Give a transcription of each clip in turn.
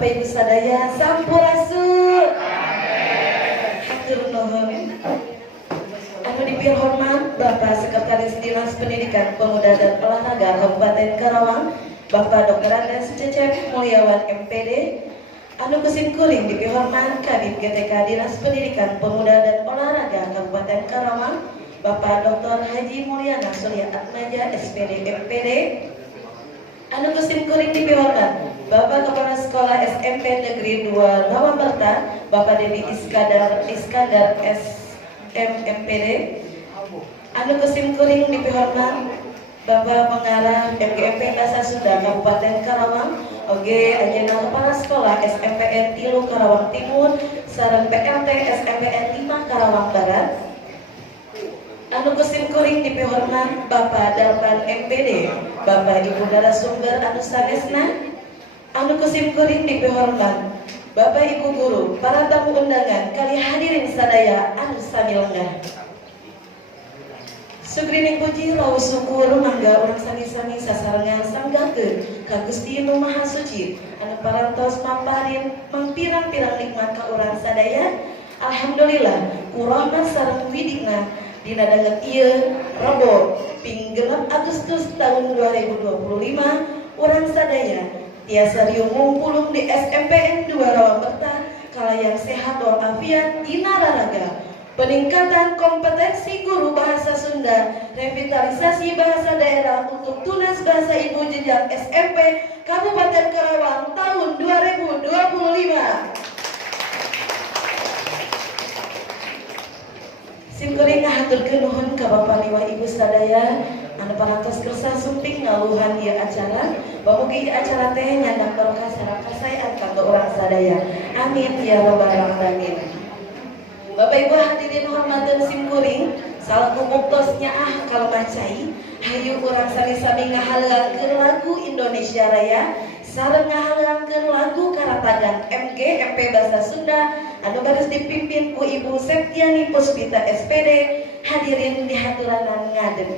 Bapak Ibu sadaya sampurasun. Hatur nuhun. Anu dipun hormat Bapak Sekretaris Dinas Pendidikan Pemuda dan Olahraga Kabupaten Karawang, Bapak Dr. Andes Cecep Mulyawan MPD. Anu kusim kuring dipun hormat Kadif GTK Dinas Pendidikan Pemuda dan Olahraga Kabupaten Karawang, Bapak Dr. Haji Mulyana Surya Atmaja SPD MPD. Anu kusim kuring dipun hormat Bapak Kepala Sekolah SMP Negeri 2 Rawaberta, Bapak Dedi Iskandar SMMPD. Anu kusim kuring dipun hormat Bapak Pengarah MGMP Bahasa Sunda Kabupaten Karawang, oge ajeuna Kepala Sekolah SMPN 3 Karawang Timur sareng PMT SMPN 5 Karawang Barat. Anu kusim kuring dipun hormat Bapak Darpan MPD, Bapak Ibu narasumber anu sanesna. Anu kusim kuring dipun hormat Bapak Ibu guru, para tamu undangan, kali hadirin sadaya anu sami lenggah. Sugrining puji raos syukur mangga urang sami-sami sasarengan sanggakeun ka Gusti Nu Maha Suci anu parantos maparin mangpirang-pirang nikmat ka urang sadaya. Alhamdulillah ku rahmat sareng widikna dina danget ieu Rebo ping 6 Agustus tahun 2025 urang sadaya tiasa riung ngumpulung di SMPN 2 Rawaberta kalayan sehat walafiat dina raraga, peningkatan kompetensi guru bahasa Sunda, revitalisasi bahasa daerah untuk tunas bahasa ibu jenjang SMP Kabupaten Karawang tahun 2025. Simkuring ngahaturkeun nuhun ka Bapak Liwa Ibu sadaya anu parantos kersa sumping ngaluhan ieu acara. Bamugi acara teh nyandang barokah sareng kasaean kanggo urang sadaya. Amin ya rabbal alamin. Bapak Ibu hadirin hormateun simkuring, salaku muktos nyaah kalmah cai, hayu urang sami-sami ngahalankeun lagu Indonesia Raya sareng ngahalankeun lagu karatagan MGMP Bahasa Sunda anu baris dipimpin ku Ibu Septiani Puspita SPD. Hadirin dihaturanan ngadeg.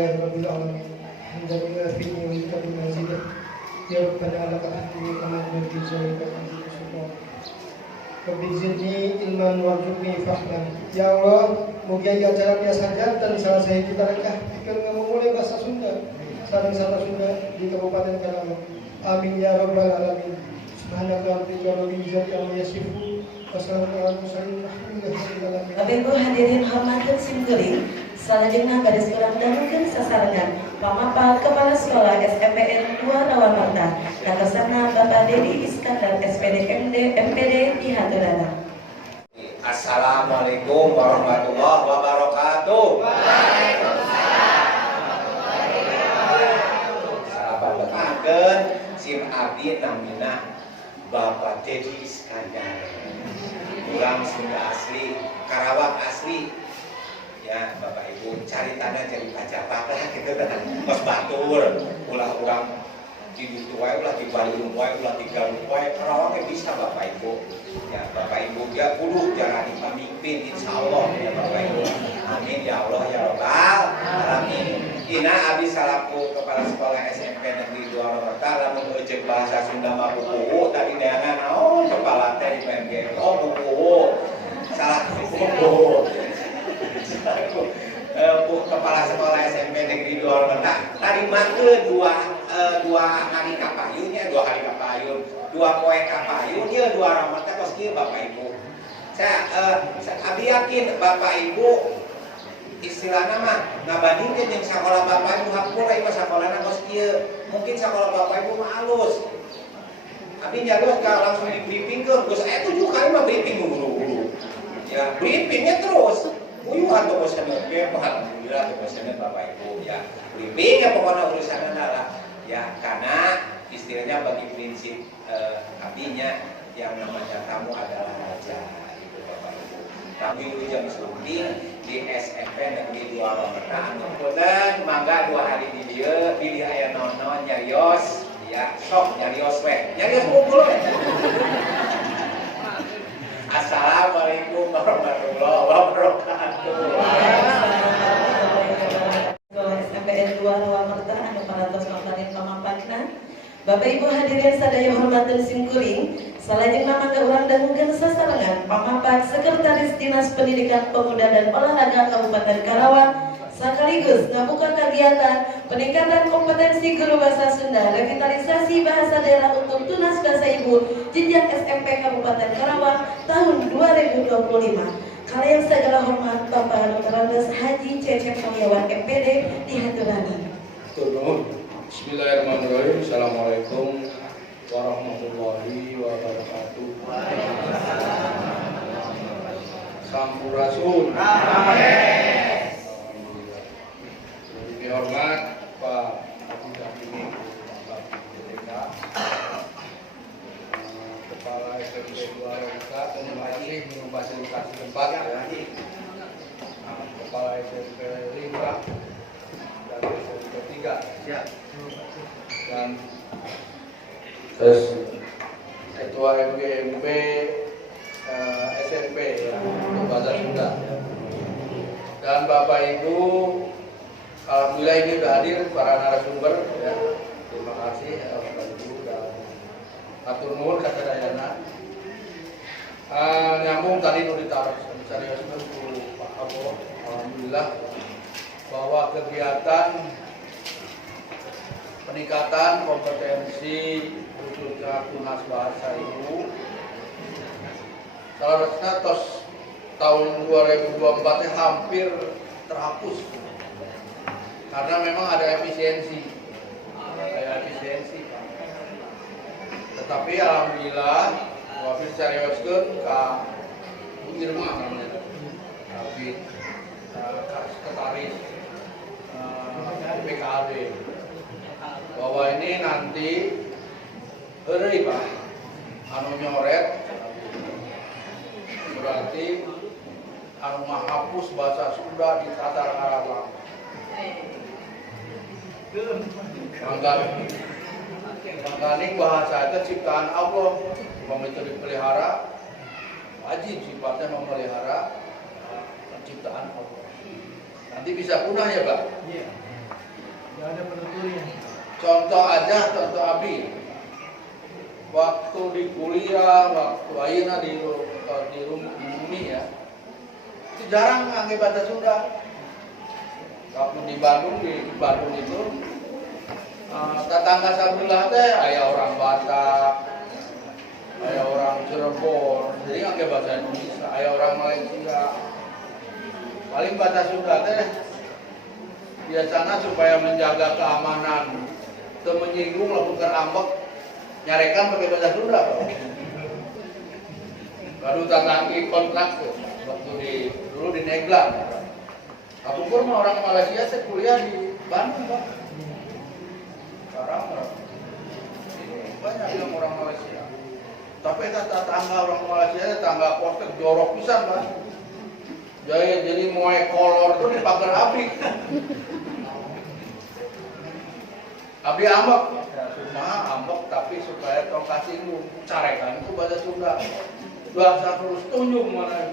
Alhamdulillahirabbil alamin. Alhamdulillah fi ni'matil mazidah. Ya Rabbana lakal hamdu kama yanbaghi li jalali sultanik. Rabbi zidni ilman warzuqni fahman. Ya Allah, mugi acara biasa jantan salah saya kita rekah kita memulai bahasa Sunda. Sareng sata Sunda di Kabupaten Karawang. Amin ya rabbal alamin. Subhanaka rabbil izzati amma yasifun. Wassalamualaikum warahmatullahi wabarakatuh. Bapak Ibu hadirin hormatkeun simkuring, salajengna baris kurang dangukeun sasarengan pamapal Kepala Sekolah SMPN 2 Rawamarta. Kakosana Bapak Dedi Iskandar SPD MPD di Haturana. Assalamualaikum warahmatullahi wabarakatuh. Salapan betakeun sim abdi namina Bapak Dedi Iskandar. Ulang Sunda asli, Karawang asli. Ya, Bapak Ibu cari tanah jadi pacapak lah gitu kan. Mas batur, ulah di dutu wae, ulah di Bandung wae, ulah di Garut wae, Karawang bisa Bapak Ibu. Ya, Bapak Ibu ya kudu jalani pamimpin insyaallah ya Bapak Ibu. Amin ya Allah ya Rabbal alamin. Dina abdi salaku Kepala Sekolah SMP Negeri 2 Rawamarta lamun ejek bahasa Sunda mah buku tadi neangan naon kepala teh di PMG. Oh buku. Salah buku. Kepala Sekolah SMP Negeri 2 Rawamarta tadi makeun dua hari kapayunnya, 2 hari kapayun, 2 poe kapayunnya 2 Rawamarta kos kieu Bapak Ibu. Saya abdi yakin Bapak Ibu istilahna mah ngabandingkeun jeung sakola Bapak Ibu hampura ieu sakolana kos kieu. Mungkin sakola Bapak Ibu mah alus. Abi nyaluas ka langsung di briefingkeun, geus aya 7 kali mah briefing guru-guru. Ya, briefingnya terus. Uyuhan tuh bosannya, alhamdulillah tuh bosannya Bapak Ibu ya. Briefing ya pokoknya urusannya adalah ya karena istilahnya bagi prinsip abdinya yang namanya tamu adalah raja gitu Bapak Ibu. Tapi ujang sunting di SMP Negeri 2 Rawamarta kemudian mangga 2 hari di dia aya non nyarios ya sok nyarios kumpul we. Assalamualaikum warahmatullahi wabarakatuh. SMPN 2 Rawamarta anu parantos maparin pamampatna. Bapak Ibu hadirin sadaya hormatkeun simkuring, salajengna mangga urang dangukeun sasarengan pamapat Sekretaris Dinas Pendidikan Pemuda dan Olahraga Kabupaten Karawang sekaligus ngabuka kegiatan peningkatan kompetensi guru bahasa Sunda, revitalisasi bahasa daerah untuk tunas bahasa ibu jenjang SMP Kabupaten Karawang tahun 2025. Kalian segala hormat Bapak Dr. Andes Haji Cecep Mulyawan MPD di Haturana. Bismillahirrahmanirrahim. Assalamualaikum warahmatullahi wabarakatuh. Sampurasun. Amin. Dihormat Pak Haji Dakini, Pak PDK, Kepala SMP 2 Rawamarta, terima kasih memfasilitasi tempat ya. Kepala SMP 5 dan SMP 3 dan Ketua MGMP SMP ya, untuk bahasa Sunda dan Bapak Ibu, alhamdulillah ini sudah hadir para narasumber ya. Terima kasih Bapak Ibu dan atur nuhun kasadayana. Nyambung tadi nu ditarioskeun ku Pak Abo, alhamdulillah bahwa kegiatan peningkatan kompetensi khususnya tunas bahasa ibu seharusnya tahun 2024 hampir terhapus karena memang ada efisiensi tetapi alhamdulillah wabil carioskeun ka Bu Irma namanya Kabid Sekretaris PKAD bahwa ini nanti heureuy Pak anu nyoret berarti anu menghapus bahasa Sunda di Tatar Karawang. Mangkaning bahasa itu ciptaan Allah, mau itu dipelihara, wajib sifatnya memelihara ciptaan Allah. Nanti bisa punah ya Pak? Tidak ada penuturnya. Contoh aja, contoh Abi. Waktu di kuliah, waktu ayeuna di Umi ya, itu jarang ngangge bahasa Sunda. Waktu di Bandung itu tetangga sebelah teh aya orang Batak, aya orang Cirebon, jadi ngangge bahasa Indonesia, aya orang Malaysia. Paling bahasa Sunda teh biasanya supaya menjaga keamanan, teu menyinggung lamun keur ambek nyarekan pakai bahasa Sunda. Baru tantangi kontrak tuh waktu dulu di Negla. Aku pun orang Malaysia, saya kuliah di Bandung, Pak. Sekarang banyak yang orang Malaysia. Tapi tetangga orang Malaysia, tetangga kotek jorok pisan, Pak. Jadi moe kolor tuh di pagar Abi. Abi ambek, cuma ambek tapi supaya tong kasinggung, carekan itu bahasa Sunda. Bahasa terus tunjuk mana,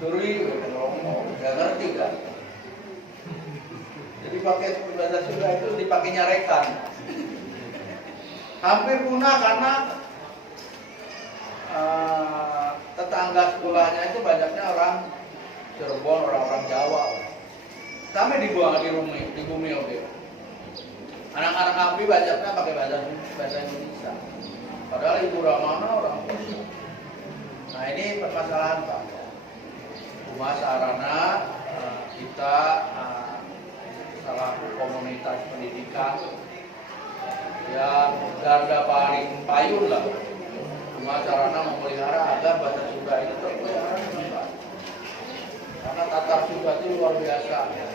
suri, ngomong, nggak ngerti kan? Jadi pakai bahasa Sunda itu dipakai nyarekan. Hampir punah karena tetangga sekolahnya itu banyaknya orang Cirebon, orang-orang Jawa. Kami dibuang di bumi oke. Anak-anak Abi banyaknya pakai bahasa Indonesia. Padahal ibu Ramana orang Indonesia. Nah ini permasalahan Pak. Cuma sarana kita selaku komunitas pendidikan yang garda paling payung lah. Cuma sarana memelihara agar bahasa Sunda itu terpelihara dengan baik. Karena tatar Sunda itu luar biasa.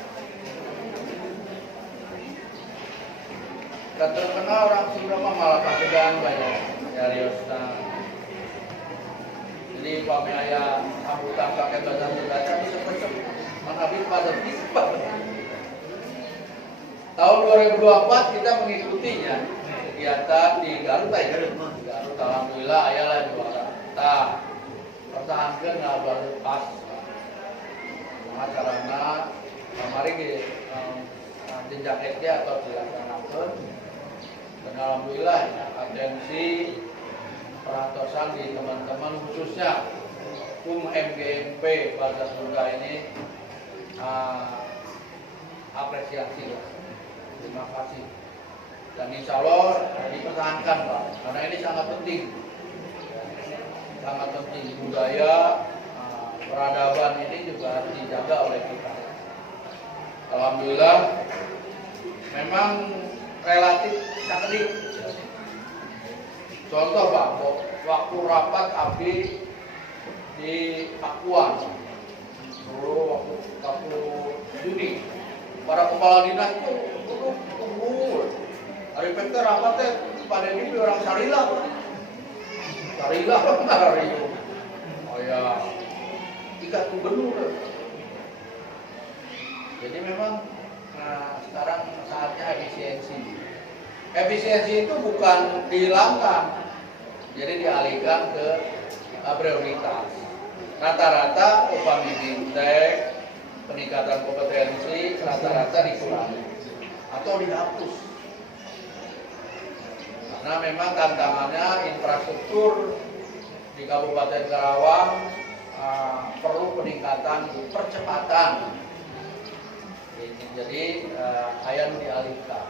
Dan terkenal orang Sunda malah kagedan banyak dari Osna. Jadi pami aya ambutan pakai bahasa Sunda tapi sepecep menghabis pada bisbat. Tahun 2024 kita mengikutinya kegiatan di Garut ya. Garut alhamdulillah ayalah juara. Tah pertahankan baru pas. Carana kemarin di jenjaketnya atau dilaksanakan. Dan alhamdulillah atensi perhatosan di teman-teman khususnya MGMP bahasa Sunda ini apresiasi lah. Terima kasih. Dan insya Allah dipertahankan Pak, karena ini sangat penting. Sangat penting budaya peradaban ini juga harus dijaga oleh kita. Alhamdulillah memang relatif sakit. Contoh Pak, waktu rapat Abi di Pakuan dulu waktu Juni, para kepala dinas itu tunggu. Hari PK rapatnya pada ini orang Sarila hari itu. Oh ya, tingkat gubernur. Jadi memang sekarang saatnya efisiensi. Efisiensi itu bukan dihilangkan, jadi dialihkan ke prioritas. Rata-rata upah minimum peningkatan kompetensi rata-rata dikurangi atau dihapus. Karena memang tantangannya infrastruktur di Kabupaten Karawang perlu peningkatan percepatan. Jadi ayam dialihkan.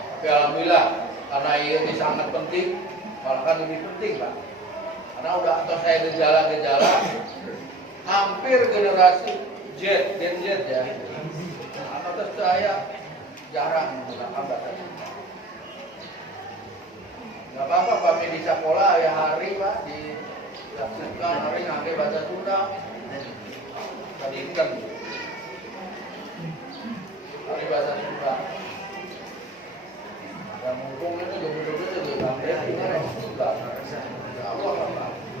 Tapi alhamdulillah karena ini sangat penting, bahkan lebih penting Pak. Karena udah atau saya gejala-gejala hampir generasi Gen Z ya. Anak saya jarang menggunakan bahasa Sunda. Gak apa-apa Pak di sekolah ya hari Pak dilaksanakan hari ngangge bahasa Sunda. Tadi kan hari bahasa Sunda. Yang mumpung itu dulu itu ngangge Sunda.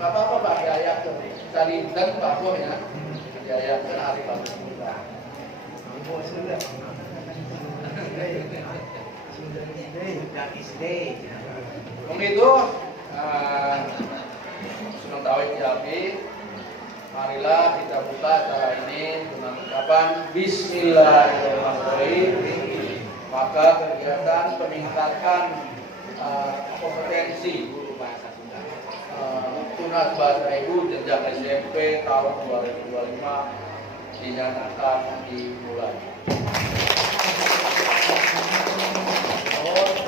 Gak apa-apa Pak diayatkan. Tadi kan Pak Boh ya diayatkan hari bahasa Sunda. Begitu senang tahu Jabi. Marilah kita buka acara ini dengan ucapan Bismillahirrahmanirrahim. Maka kegiatan peningkatan kompetensi Tunas Bahasa Ibu jenjang SMP tahun 2025 dinyatakan dimulai.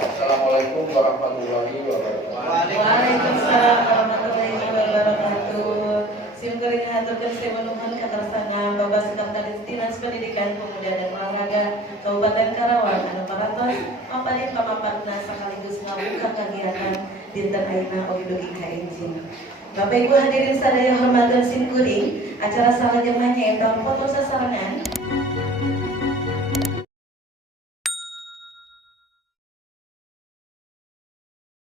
Assalamualaikum warahmatullahi wabarakatuh. Waalaikumsalam warahmatullahi wabarakatuh. Simkuring haturkeun sewenuhan kakersana Bapak Sekretaris Dinas Pendidikan Pemuda dan Olahraga Kabupaten Karawang anu parantos maparin pamaparna sakaligus ngabuka kegiatan dinten ayeuna oge dugi ka enjing. Bapak Ibu hadirin sadaya hormat dan simkuring, acara salajengna nyaeta foto sasarangan